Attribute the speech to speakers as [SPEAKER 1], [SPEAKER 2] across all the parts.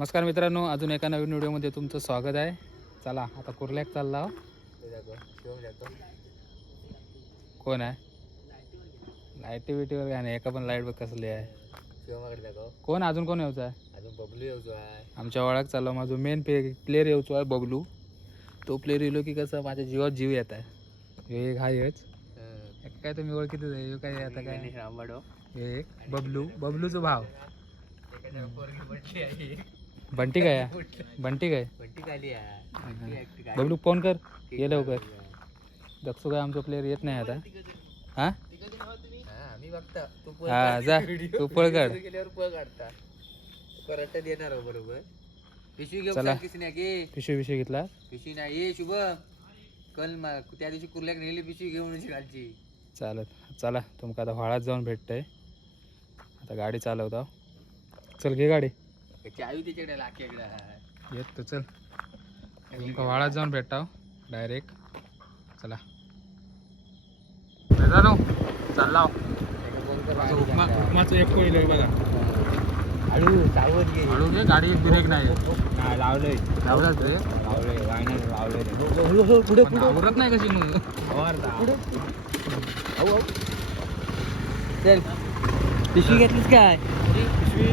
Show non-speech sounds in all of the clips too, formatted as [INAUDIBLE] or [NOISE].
[SPEAKER 1] नमस्कार मित्रांनो अजून एका नवीन व्हिडिओमध्ये तुमचं स्वागत आहे. चला आता कुर्ल्याक चालला हो. कोण आहे? लाईटी विटीवर काय नाही एका पण लाइट बघ कसली आहे. कोण? अजून कोण यायचं आहे
[SPEAKER 2] अजून बबलू येऊचो आहे?
[SPEAKER 1] आमच्या ओळख चाललो माझं मेन प्ले प्लेअर येऊचो आहे बबलू. तो प्लेअर येलो की कसं माझ्या जीवात जीव येत आहे. हे एक हा हेच. एक काय तुम्ही ओळखीतच आहे काय आता काय?
[SPEAKER 2] गणेश
[SPEAKER 1] हे एक बबलू. बबलूचा भाव. बंटी काय? बंटी काय बबलू फोन कर. ये लवकर. दक्षू काय आमचा प्लेअर येत नाही आता? हा? हा जा. [LAUGHS] तू पळ काढ.
[SPEAKER 2] देणार हो बरोबर. पिशवी घेऊन
[SPEAKER 1] चला.
[SPEAKER 2] की
[SPEAKER 1] पिशवी पिशवी घेतला.
[SPEAKER 2] पिशवी नाही. ये शुभ. कल मा- त्या दिवशी कुर्ल्याक नेली पिशवी घेऊन खालची.
[SPEAKER 1] चालत. चला तुमका आता व्हाळात जाऊन भेटतंय. आता गाडी चालवता. चल घे गाडी.
[SPEAKER 2] चावी.
[SPEAKER 1] येत तो चल. तुमका व्हाळात जाऊन भेटाव डायरेक्ट चला. चालला उपमा. उपमाचं एक पहिले बघा.
[SPEAKER 2] हळू घे.
[SPEAKER 1] हळू घे गाडी ब्रेक नाही
[SPEAKER 2] हा, लावलंय.
[SPEAKER 1] लावलाच रे
[SPEAKER 2] लावलंय वाहन लावलंय. पुढे
[SPEAKER 1] पण आवरत नाही कशी मग?
[SPEAKER 2] चल. पिशवी घेतलीस काय? पिशवी.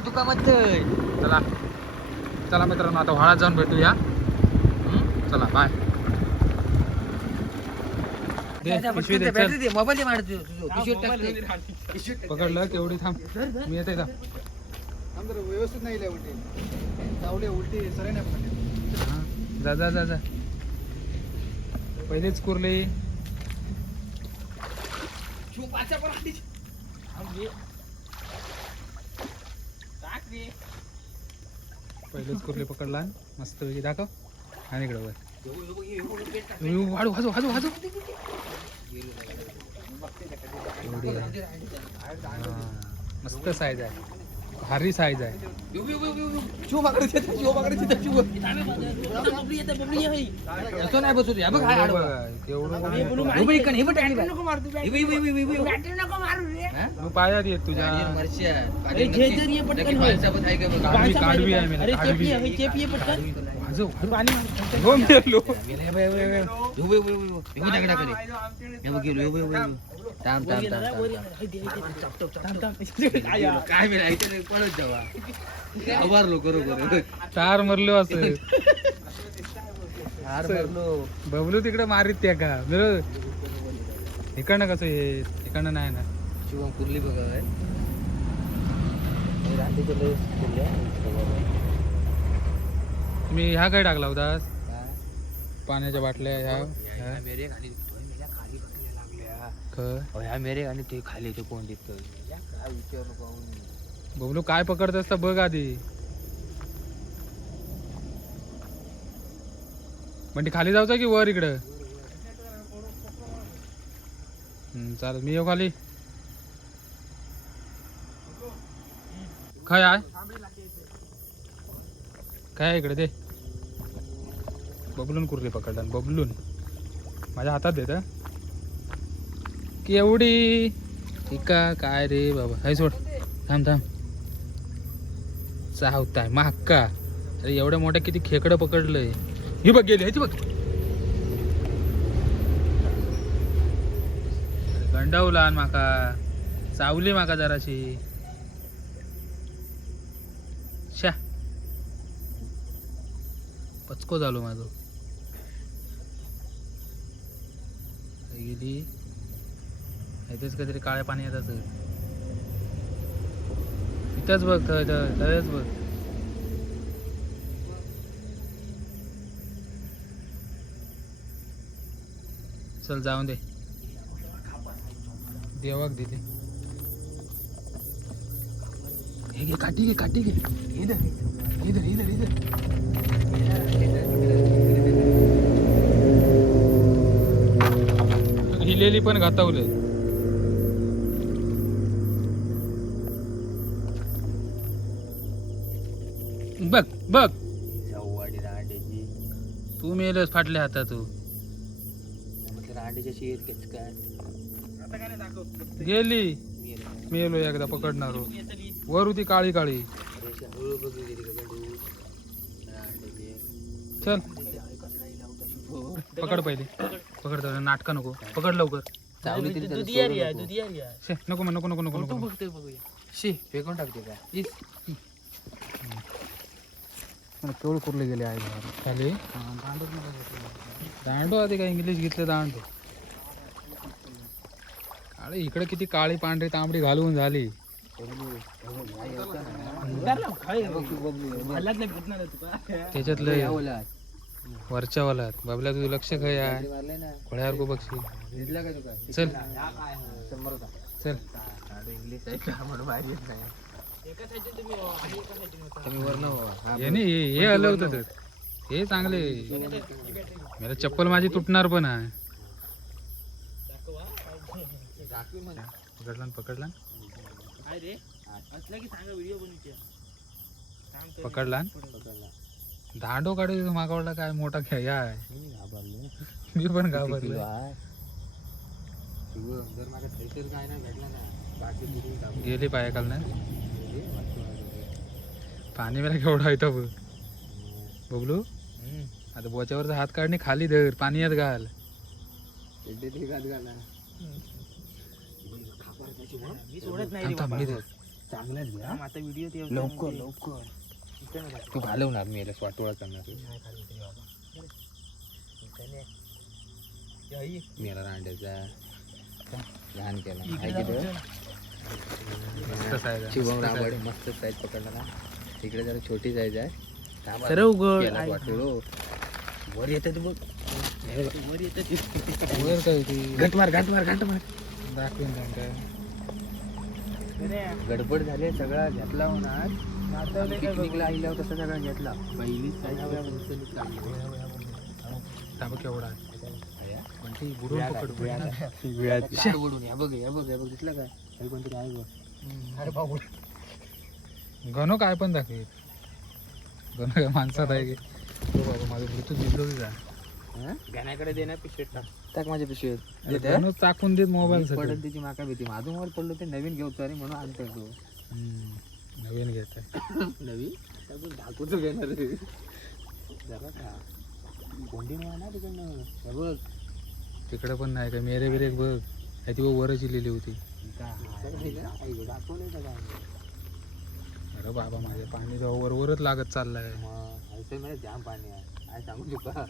[SPEAKER 2] तुका म्हणतोय
[SPEAKER 1] चला. चला मित्रांनो आता व्हाळात जाऊन भेटूया? चला बाय.
[SPEAKER 2] मोबाईल
[SPEAKER 1] पकडलं तेवढी थांब. मी येते का
[SPEAKER 3] व्यवस्थित नाही उलटी. उलटी सगळे नाही
[SPEAKER 1] हा, जा जा जा जा. पहिलेच कुरले. पहिलेच कुर्ले पकडला मस्त पैकी दाखव. आणि इकडं वर. वाढू हजू हजू हजू आहे. मस्त साईज आहे. भारी साईज आहे
[SPEAKER 2] नाही बसू दे बघ हाय आडवा.
[SPEAKER 1] एवढं
[SPEAKER 2] हे बघ इकडे, हे बघ टाणी बाय. हे बघ, हे बघ, हे बघ, हे बघ. हा?
[SPEAKER 1] तू पायात येत तुझ्या
[SPEAKER 2] गाडीवर मरशी आहे.
[SPEAKER 4] अरे, घे तर ये
[SPEAKER 2] नक्की-
[SPEAKER 4] पटकन
[SPEAKER 2] नक्की
[SPEAKER 4] होय.
[SPEAKER 2] फालसापत आहे का बघ.
[SPEAKER 1] काढवी काढवी आहे मी काढवी. हो मेलो
[SPEAKER 2] हे बघ, हे बघ, हे बघ, हे बघ. हे बघ, हे बघ, हे बघ. हे बघ दगडाकडे. हे बघ, गेलो, हे बघ, हे बघ, हे बघ. थांब, थांब. काय मी नाही बरोबर
[SPEAKER 1] चार मरलो असं.
[SPEAKER 2] भरलो
[SPEAKER 1] बबलू तिकडे मारित त्या का? इकडनं कसं हे? इकडनं नाही ना.
[SPEAKER 2] शिवम कुर्ली बघा. हे.
[SPEAKER 1] मी ह्या काय टाकला
[SPEAKER 2] काय?
[SPEAKER 1] पाण्याच्या बाटल्या ह्या
[SPEAKER 2] ह्या
[SPEAKER 1] ह्या
[SPEAKER 2] मेरे खाली दिसतोय, मेल्या खाली बघायला लागल्या.
[SPEAKER 1] ख
[SPEAKER 2] अहो, ह्या मेरे आणि ते खाली ते कोण अहो.
[SPEAKER 1] बबलू काय पकडत असता बघ आधी. म्हणजे खाली जायचं की वर इकडं? चालेल मी येऊ खाली. काय आहे काय इकडे ते बबलून कुर्ली पकडला बबलून. माझ्या हातात देत की एवढी ठीक काय रे बाबा? हाय सोड. थांब थांब. चावताय महाक्का अरे एवढ्या मोठ्या किती खेकडं पकडलंय. ही बघ गेली ह्याची बघ. गंडावला माका चावली माका जराशी. शा पचको झालो माझं. गेली. इथेच काहीतरी काळ्या पाणी येतात. इथंच बघ थंय थंयच बघ. चल जाऊन दे. देवाक दे हे घे काठी घे काठी घे. इधर इधर इधर इधर हिलेली पण घातावले बघ बघ.
[SPEAKER 2] जाऊवाडी रांडेची.
[SPEAKER 1] तू मेलच फाटल्या हातात तू.
[SPEAKER 2] म्हटलं रांडेच्या शेर केच काय?
[SPEAKER 1] गेली.
[SPEAKER 2] मेलं.
[SPEAKER 1] मेलो एकदा पकडणार वर होती काळी काळी. चल. पकड पहिले. पकड. तर नाटक नको. पकड लवकर. शे नको. मग, नको नको नको नको नको.
[SPEAKER 2] शी. फेकून टाकते का? इस.
[SPEAKER 1] पण केवढं कुरले गेले आहे. खाली? दांडो आधी काय इंग्लिश घेतले दांडो? अरे इकडे किती काळी पांढरी तांबडी घालून झाली. त्याच्यातलं वरच्या वालात बाबल्या तुझं लक्ष काय आहे खोळ्यावर को बक्षी चल. चल.
[SPEAKER 2] नाही
[SPEAKER 1] हे नाही आलं होतं तर. हे चांगले. मला चप्पल माझी तुटणार पण आहे. पकडला पकडला. पकडला. दांडो काढू मागवला काय मोठा खेळ मी पण घाबरलो
[SPEAKER 2] नाही.
[SPEAKER 1] गेली पाया काल ना पाणी मला केवढा येतं बघ बघलू. आता बोच्यावरचा हात काढणे खाली धर पाण्यात घाल
[SPEAKER 2] लवकर लवकर तू घालवणार मी। याला वाटोळा करणार मी याला रांड्याचा लहान केला शिवम रावड. मस्त साईज पकडला ना इकडे जरा छोटी साईज आहे.
[SPEAKER 4] सरळ उघड.
[SPEAKER 2] वाटोळो वर बघ.
[SPEAKER 4] वर येतं
[SPEAKER 1] वर काय ती
[SPEAKER 2] घट मार घट मार घट मार.
[SPEAKER 1] दाखवून
[SPEAKER 2] गडबड झाली सगळा घेतला होणार पिकनिकला आईल्यावर तसा सगळा घेतला? पहिली साईज
[SPEAKER 1] थांब केवढा. आहे. पण ती बुडून पकड पडली ना.
[SPEAKER 2] बुडून या बघ या बघ या बघ. दिसला काय? हे कोणतरी आहे बघ? अरे बाबू.
[SPEAKER 1] गणो काय पण दाखव. गणो काय माणसात आहे की. हो बाबा माझं दिसलो की काय
[SPEAKER 2] गाण्याकडे देणार पिशवेत टाक. टाक माझ्या पिशवेत.
[SPEAKER 1] गणो टाकून देत मोबाईल
[SPEAKER 2] पडत त्याची माका भीती. माझं मोबाईल पडलो ते नवीन घेऊ अरे म्हणून आणतो तू.
[SPEAKER 1] नवीन घेत आहे
[SPEAKER 2] नवीन ढाकूच घेणार जरा का? कोंडी नाही ना तिकडनं? बघ.
[SPEAKER 1] तिकडे पण नाही काय मेरे बिरे बघ ती वरच लिहिली होती.
[SPEAKER 2] का?
[SPEAKER 1] अरे बाबा माझ्या पाणी जेव्हा वरवरच लागत चाललाय.
[SPEAKER 2] मग ऐसे मध्ये जाम पाणी आहे काय सांगू तुका.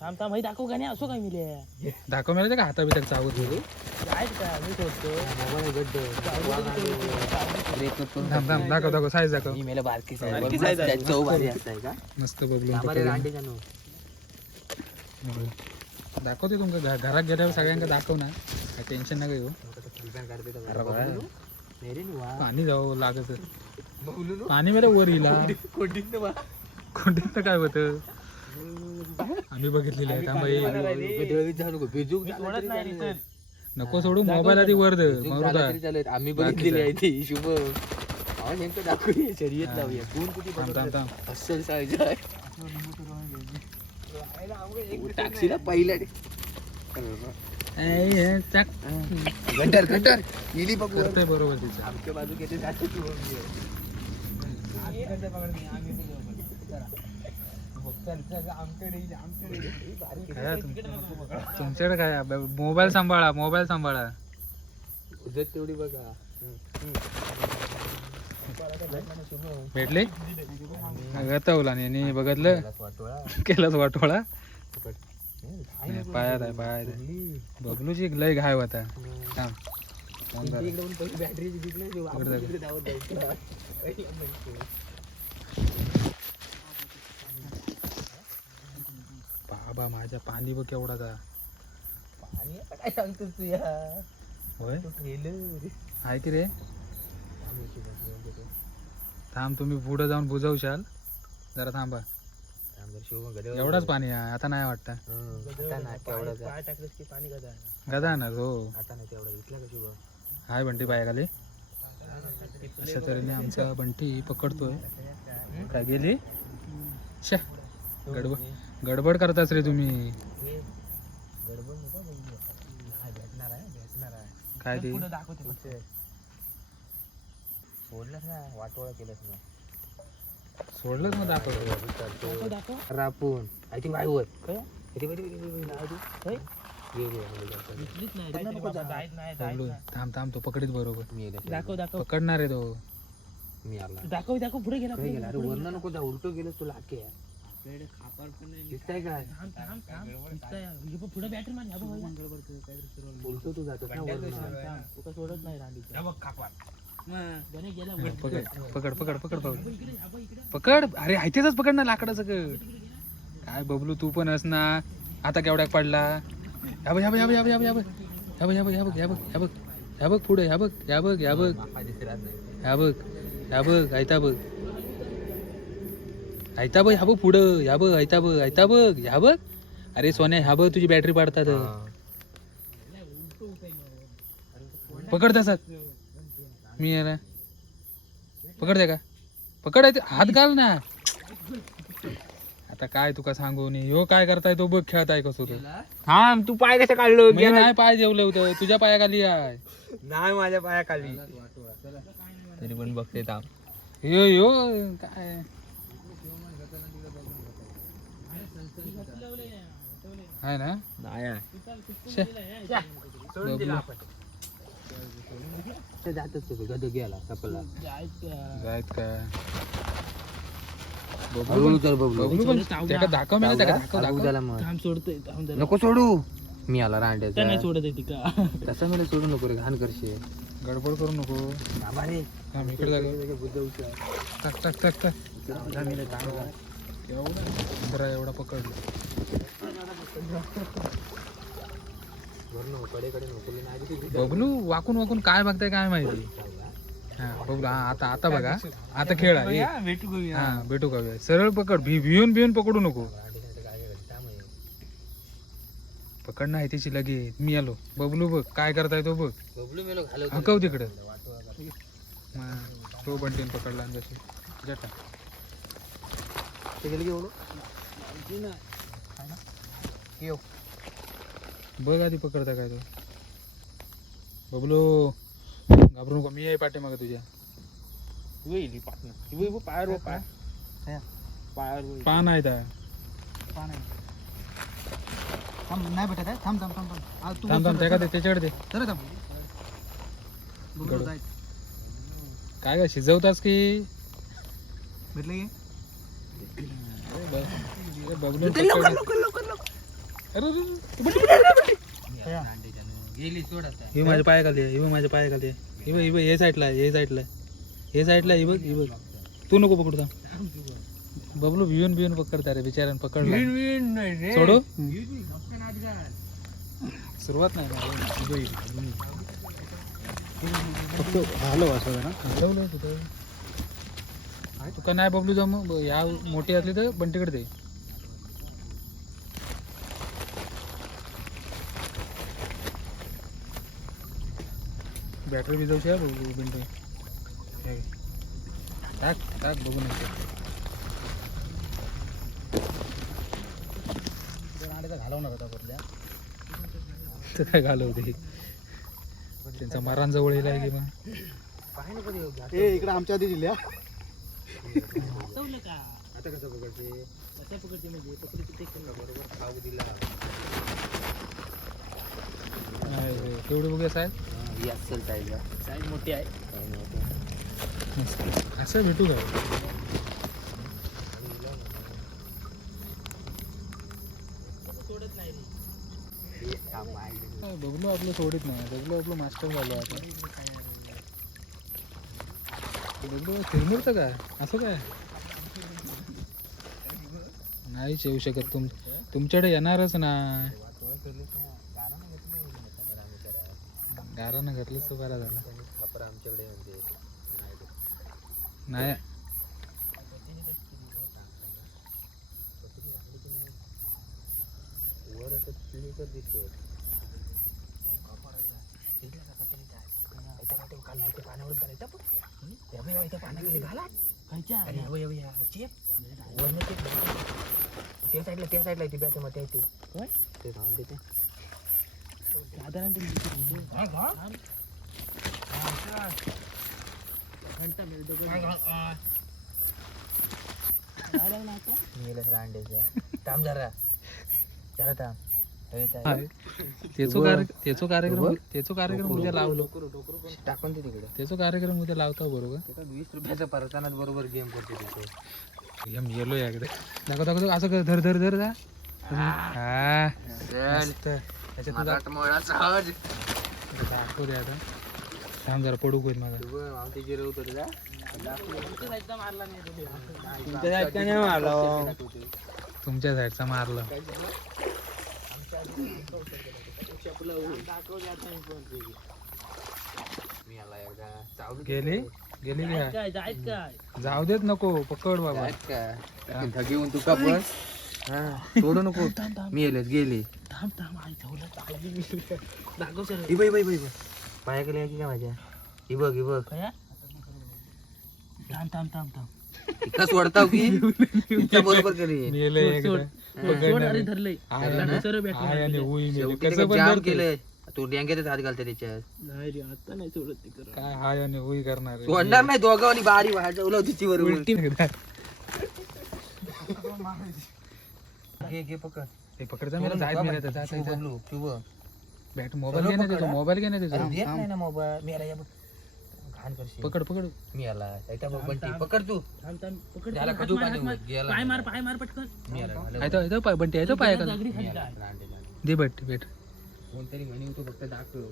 [SPEAKER 4] थांब थांब हे दाखव का नाही? असो काय मिले?
[SPEAKER 1] दाखव मला का हाता बिता चावत
[SPEAKER 4] मी
[SPEAKER 2] मोबाईल
[SPEAKER 1] थांब थांब दाखव दाखव साईज दाखव.
[SPEAKER 2] मी मेला बारकी
[SPEAKER 4] बारकी size आहे.
[SPEAKER 2] चौ भारी असताय का?
[SPEAKER 1] मस्त बघलून
[SPEAKER 2] आम्हाला
[SPEAKER 1] पकडलं.
[SPEAKER 2] रांडे जाणू
[SPEAKER 1] दाखवते तुमका घ- घरात गेल्यावर सगळ्यांका दाखव ना. काय टेन्शन नका घेऊ.
[SPEAKER 2] वा
[SPEAKER 1] पाणी जावं लागत. पाणी मला वर येईल
[SPEAKER 2] कोंडीत वा
[SPEAKER 1] कोणतं काय होत. आम्ही बघितलेलं आहे
[SPEAKER 2] जाऊ नको
[SPEAKER 1] सोडू मोबाईल आधी वर मरू.
[SPEAKER 2] आम्ही. बघितलेली आहे ती शुभ. दाखवूया शर्यत लावूया. कोण अस्सल टाकशीला पहिल्या. Gutter gutter. गेली बघ.
[SPEAKER 1] करतंय बरोबर तिचं.
[SPEAKER 2] आमच्या बाजू तू
[SPEAKER 1] तुमच्याकडे काय? मोबाईल सांभाळा मोबाईल सांभाळा.
[SPEAKER 2] उजत तेवढी बघा.
[SPEAKER 1] भेटले? गतवला आणि बघितलं? केलंच वाटोळा? नाही, पायात आहे पायात आहे बबलूची लय घाय होता. थांब. फोन धर.
[SPEAKER 2] बॅटरी
[SPEAKER 1] इकडे जा. बाबा माझ्या पाणी बघ केवढाचा
[SPEAKER 2] काय तू या
[SPEAKER 1] होय आहे की रे? थांब तुम्ही पुढे जाऊन बुजवशाल. जरा थांबा. एवढाच पाणी आहे आता नाही वाटतं.
[SPEAKER 2] आता नाही तेवढंच आहे.
[SPEAKER 4] काय टाकलंस की पाणी गदा
[SPEAKER 1] गदा ना हो.
[SPEAKER 2] आता नाही तेवढं का
[SPEAKER 1] हाय बंटी पायाखाली. अशा तऱ्हेने आमचा बंटी पकडतोय. काय गेली? शा गडबड. गडबड करताच रे तुम्ही.
[SPEAKER 2] गडबड नको नाही भेटणार आहे भेटणार आहे.
[SPEAKER 1] काय ते
[SPEAKER 4] पुढं दाखवते. फक्त.
[SPEAKER 2] सोडलंच ना वाटोळा केलंच ना
[SPEAKER 1] सोडलंच
[SPEAKER 4] दाखव
[SPEAKER 2] रापून. आय थिंक
[SPEAKER 1] आय
[SPEAKER 4] वर
[SPEAKER 1] थांब थांब तो पकडीत बरोबर.
[SPEAKER 2] मी
[SPEAKER 4] दाखव. दाखव
[SPEAKER 1] पकडणार आहे तो.
[SPEAKER 2] मी आला.
[SPEAKER 4] दाखव दाखव पुढे गेला पुढे
[SPEAKER 2] गेला. अरे वरण नको जा उलट गेलं
[SPEAKER 4] तू लाके. पुढे बॅटरी
[SPEAKER 2] तू जातो
[SPEAKER 4] सोडत नाही रांडी
[SPEAKER 1] पकड पकड पकड पकड पकड. पकड अरे हायतेच पकड ना लाकडाचं कड काय बबलू तू पण अस ना आता केवढ्याक पडला ह्या बघ ह्या बघ ह्या बघ ह्या बघ ह्या बघ ह्या बघ ह्या बघ ह्या बघ ह्या बघ ह्या बघ पुढे ह्या बघ ह्या बघ ह्या बघ ह्या बघ ह्या बघ आयता बघ आयता बघ ह्या बघ पुढं ह्या बघ आयता बघ आयता बघ ह्या बघ अरे सोन्या ह्या बघ तुझी बॅटरी पाडतात पकड तसाच मी याला. पकडते का? पकड आहे ते. हात घाल ना. आता काय तुका सांगू नी. ह्यो काय करताय तो बघ खेळताय कसो तो.
[SPEAKER 2] थांब तू पाय कसं काढलो?
[SPEAKER 1] मी नाही पाय जेवलं होतं तुझ्या पायाखाली आहे.
[SPEAKER 2] नाही माझ्या पायाखाली. तरी पण बघते थांब.
[SPEAKER 1] यो यो काय? आहे ना?
[SPEAKER 2] नाही. गेला नको सोडू. मी आला रांड्याचा नाही सोडू नको रे घाण करशे
[SPEAKER 1] गडबड करू नको. टाक एवढा एवढा
[SPEAKER 2] पकडला.
[SPEAKER 1] बबलू वाकून वाकून काय बघताय काय माहिती? हा बबलू हा आता आता बघा. आता खेळ आहे. हा भेटू का. सरळ पकड. भी भिवून भिवून पकडू नको. पकड नाही त्याची लगे मी आलो. बबलू बघ काय करताय तो बघ.
[SPEAKER 2] बबलू
[SPEAKER 1] हकव तिकडं. हा, तो बंटीन पकडला आणि जशी. जटा.
[SPEAKER 2] ते गेलं येऊ
[SPEAKER 1] बघ आधी पकडता काय तो. बबलू घाबरू नको मी आहे पाठीमागे तुझ्या.
[SPEAKER 2] पायावर पाय. पायावर
[SPEAKER 1] पान आहे त्या
[SPEAKER 3] पान आहे. थांब नाही भेटत आहे. थांब थांब थांब थांब. तू
[SPEAKER 1] थांब थांब त्याकडे त्याच्याकडे दे.
[SPEAKER 3] जरा थांब. बघू
[SPEAKER 1] गडू.
[SPEAKER 3] जाय
[SPEAKER 1] काय काय शिजवतास की?
[SPEAKER 3] भेटलं की?
[SPEAKER 1] अरे ब- अरे बबलू पकड. अरे, अरे, अरे.
[SPEAKER 2] गेली सोड आता
[SPEAKER 1] ही माझ्या पायाखाली आहे ही बघ माझ्या पायाखाली आहे. ही बघ ही बघ हे साईडला आहे हे साईडला आहे. हे साईडला ही ही बघ. तू नको पकडू थांब बबलू भिवून भिवून पकडता रे बिचाऱ्यानं पकडला. सोडू? सुरुवात नाही.
[SPEAKER 3] फक्त हॅलो असं ना.
[SPEAKER 1] कुठं तुका नाही बबलू जम या मोठी असली तर बंटीकडे दे. बॅटरी भिजवशी आहे बघू बंटी हे. टाक टाक बघू नका
[SPEAKER 3] घालवणार होता कुठल्या
[SPEAKER 1] तर काय घालवते? त्यांचा मरान जवळ येईल आहे की मग?
[SPEAKER 3] ए इकडे आमच्या आधी दिल्या.
[SPEAKER 4] चवलं का
[SPEAKER 2] आता कसं पकडते?
[SPEAKER 4] कशा पकडते म्हणजे? पकडते ते खेळ.
[SPEAKER 2] बरोबर खाऊ दिला.
[SPEAKER 1] नाही, केवढी बघूया साहेब.
[SPEAKER 2] ही असेल साईज
[SPEAKER 4] साईज मोठी आहे.
[SPEAKER 1] असं भेटू का? बबलू आपलं सोडित नाही. बबलू आपलं मास्टर झालं आता. बबलू फिरमुरतं का? असं काय? नाहीच येऊ शकत. तुम तुमच्याकडे येणारच ना चारानं घातलंच तो बरा झाला.
[SPEAKER 2] आमच्याकडे म्हणजे
[SPEAKER 1] नाही.
[SPEAKER 2] वर असं त्या साईडला ते साईडला ती बॅटमध्ये येते ते
[SPEAKER 4] भावंडे
[SPEAKER 2] ते
[SPEAKER 4] साधारण
[SPEAKER 1] त्याचो कार्यक्रम त्याचो कार्यक्रम उद्या लावलो
[SPEAKER 2] टाकून तिकडे.
[SPEAKER 1] त्याचो कार्यक्रम उद्या लावता बरोबर?
[SPEAKER 2] वीस रुपयाचा परताना बरोबर गेम करतो तिथे
[SPEAKER 1] गेम गेलो याकडे. दाखव दाखव असं धर धर धर जा. त्याच्यात तुझा
[SPEAKER 2] मराठमोळा सहज.
[SPEAKER 1] दाखवू दे आता. थांब जरा पडू होईल माझा.
[SPEAKER 2] जा
[SPEAKER 1] तुमच्या साईडचा मारलं
[SPEAKER 2] एकदा चावली
[SPEAKER 1] गेली? गेली काय जाऊ देत नको पकड बाबा.
[SPEAKER 2] घेऊन तू का पण हा सोडू नको. मी येलेच गेले. ही बाई बाई बाई पाया गेले की काय माझ्या? ही बघ ही बघ. इतका सोडताव की? [LAUGHS] इतका बरोबर करी
[SPEAKER 1] कसं पण.
[SPEAKER 2] केलंय. तू डेंग्यातच हात घालते त्याच्यात.
[SPEAKER 1] काय हाय आणि उई करणार आहे?
[SPEAKER 2] सोडणार नाही दोघांनी बारी वाजवलं तिची बरोबर
[SPEAKER 1] उलटी. [LAUGHS]
[SPEAKER 2] घे पकड.
[SPEAKER 1] हे पकडता मला जायत नाही रे, जा, जा, जा.
[SPEAKER 2] बबलू शुभ
[SPEAKER 1] बॅट मोबाईल घे ना मोबाईल घे ना त्याचा
[SPEAKER 2] देत नाही ना मोबाईल. मी आला या बघ. घाण करशील.
[SPEAKER 1] पकड पकड.
[SPEAKER 2] मी आला. ऐका बघ बंटी. पकड तू. त्याला खजू पाणी गेला पाय मार पाय मार पटकन. मी आला. घालव.
[SPEAKER 1] आहे तो आहे तो पाय बंटी आहे तो पाय का
[SPEAKER 2] मी रांडे झाले.
[SPEAKER 1] दे बट बेट.
[SPEAKER 2] कोणतरी म्हणे तू फक्त दाखव.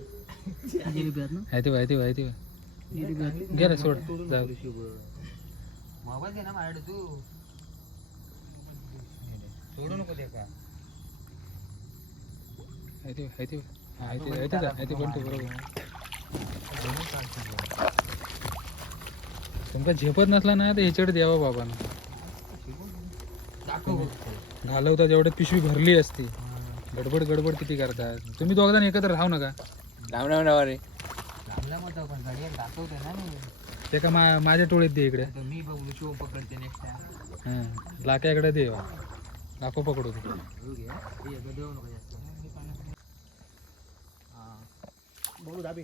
[SPEAKER 1] आहे ते आहे ते आहे ते घे रे सोड. जाऊ.
[SPEAKER 2] मोबाईल दे ना माझ्याकडे तू. सोडू नको ते का?
[SPEAKER 1] आहे ते आहे ते आहे ते आहे ते आहे ते बंटी बरोबर. तुमका झेपत नसला ना तर ह्याच्याकडे द्यावा बाबांना. घालवता जेवढ्यात पिशवी भरली असती. गडबड गडबड किती करतात. तुम्ही दोघ जण एकत्र राहू नका.
[SPEAKER 2] घडियाळ दाखवते ना मी.
[SPEAKER 1] ते का माझ्या टोळीत दे इकडे.
[SPEAKER 2] मी बघू शिव पकडते नेक्स्ट टाइम
[SPEAKER 1] लाक्याकडे दे. दाखव पकडू
[SPEAKER 4] बघू दाबी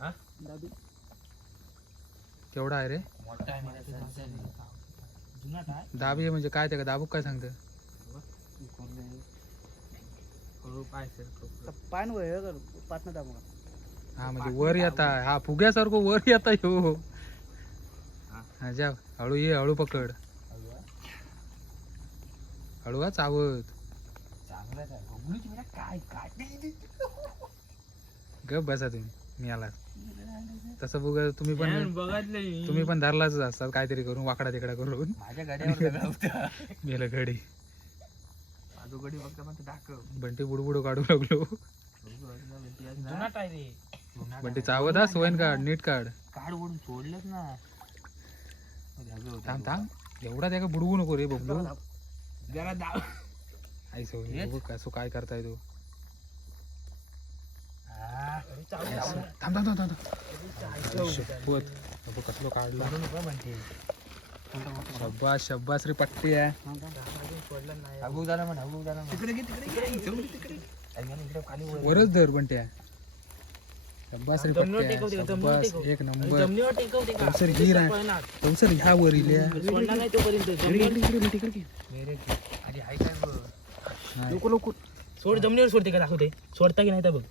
[SPEAKER 2] हा?
[SPEAKER 4] दाबी
[SPEAKER 1] केवढा आहे रे? दाबी म्हणजे काय ते का दाबूक काय सांगतं?
[SPEAKER 4] पान वय पाटणं दाबू
[SPEAKER 1] हा म्हणजे वर येता. हा फुग्यासारखं वर येता हो. हा जा. हळू ये हळू पकड. हळू हा चावत.
[SPEAKER 2] चांगलाच आहे. बघूच मला काय काय?
[SPEAKER 1] गप बसा तुम्ही. मी आला. [LAUGHS] तसं बघ तुम्ही पण तुम्ही पण धरलाच असतात काहीतरी करून वाकडा तिकडा करून.
[SPEAKER 2] माझ्या गाड्यावर सगळं होतं.
[SPEAKER 1] गेलं घडी.
[SPEAKER 2] आजोगडी फक्त पण दाखव
[SPEAKER 1] बंटी बुडबुड काढू लागलो.
[SPEAKER 2] जुना
[SPEAKER 1] बंटी चावत हा सोयन काढ नीट काढ.
[SPEAKER 2] काढ ओढून सोडलंच ना.
[SPEAKER 1] थांब थांब. एवढा त्या बुडवू नको रे बबलू.
[SPEAKER 2] जरा दाव
[SPEAKER 1] आई कसं काय करताय तो? थांब थांब थांब थांब. शपथ बघ कसलो काढला. शब्बास शब्बास रे पट्टी आहे.
[SPEAKER 2] झाला म्हण झाला तिकडे तिकडे.
[SPEAKER 1] वरच धर बंट्या. शब्बास रे पट्टी शब्बास एक नंबर गिर ह्या वर नाही.
[SPEAKER 2] सोड जमिनीवर सोडते का दाखवते सोडता की नाही तर बघ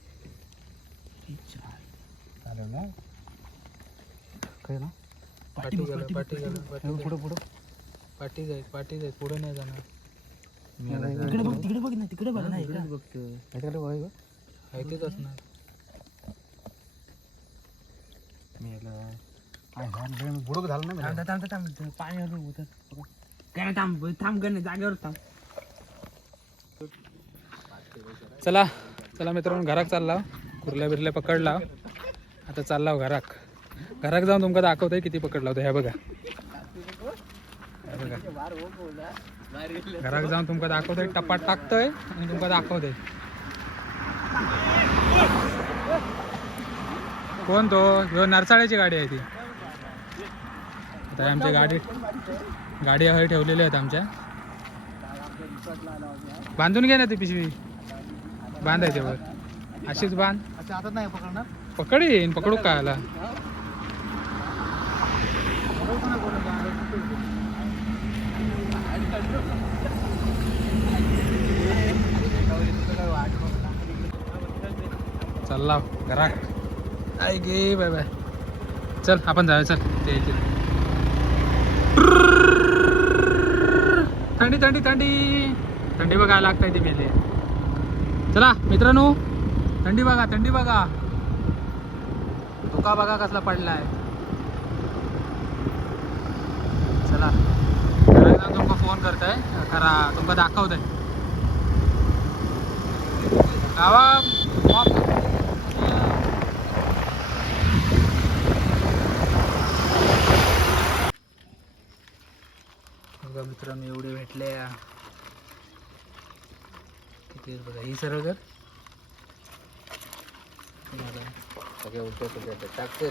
[SPEAKER 1] झालं ना
[SPEAKER 4] काय ना
[SPEAKER 1] पाठी गेलं पाठी
[SPEAKER 4] पुढं पुढं
[SPEAKER 1] पाठी जाईल पाठी पुढे नाही जाणार
[SPEAKER 4] नाही,
[SPEAKER 2] तिकडे बघ तिकडे बघ ना तिकडे बघ ना
[SPEAKER 4] बघतो ऐकायला बुडक झालं ना
[SPEAKER 2] थांब थांब थांब थांब. थांब थांब जागेवर थांब.
[SPEAKER 1] चला चला मित्रांनो घराक चालला. कुर्ल्या बिरल्या पकडला. आता चालला घराक घराक जाऊन तुमका दाखवतोय किती पकडला होता. ह्या बघा. हे बघा. घराक जाऊन तुमका दाखवतोय. टपाट टाकतोय आणि तुमका दाखवतोय. कोण तो? ह्यो नरसाळ्याची गाडी आहे ती. आता आमच्या गाडी गाडी हय ठेवलेली आहेत आमच्या. बांधून घे ना ती पिशवी. बांधायच्या वर अशीच बांध.
[SPEAKER 4] आता नाही पकडणार?
[SPEAKER 1] पकड येईन पकडू काय आला? चल लाव घरात. आई गे बाय बाय. चल आपण जाऊया चल. ते थंडी थंडी थंडी. थंडी बघायला लागताय ती मेले चला मित्रांनो थंडी बघा थंडी बघा. धोका बघा कसला पडलाय. चला. तुमका फोन करताय. खरा तुमका दाखवत गावा walk. बघा मित्रांनो एवढे भेटले किती बघा ही सरळ कर.
[SPEAKER 2] सगळ्या उलट्या टाकते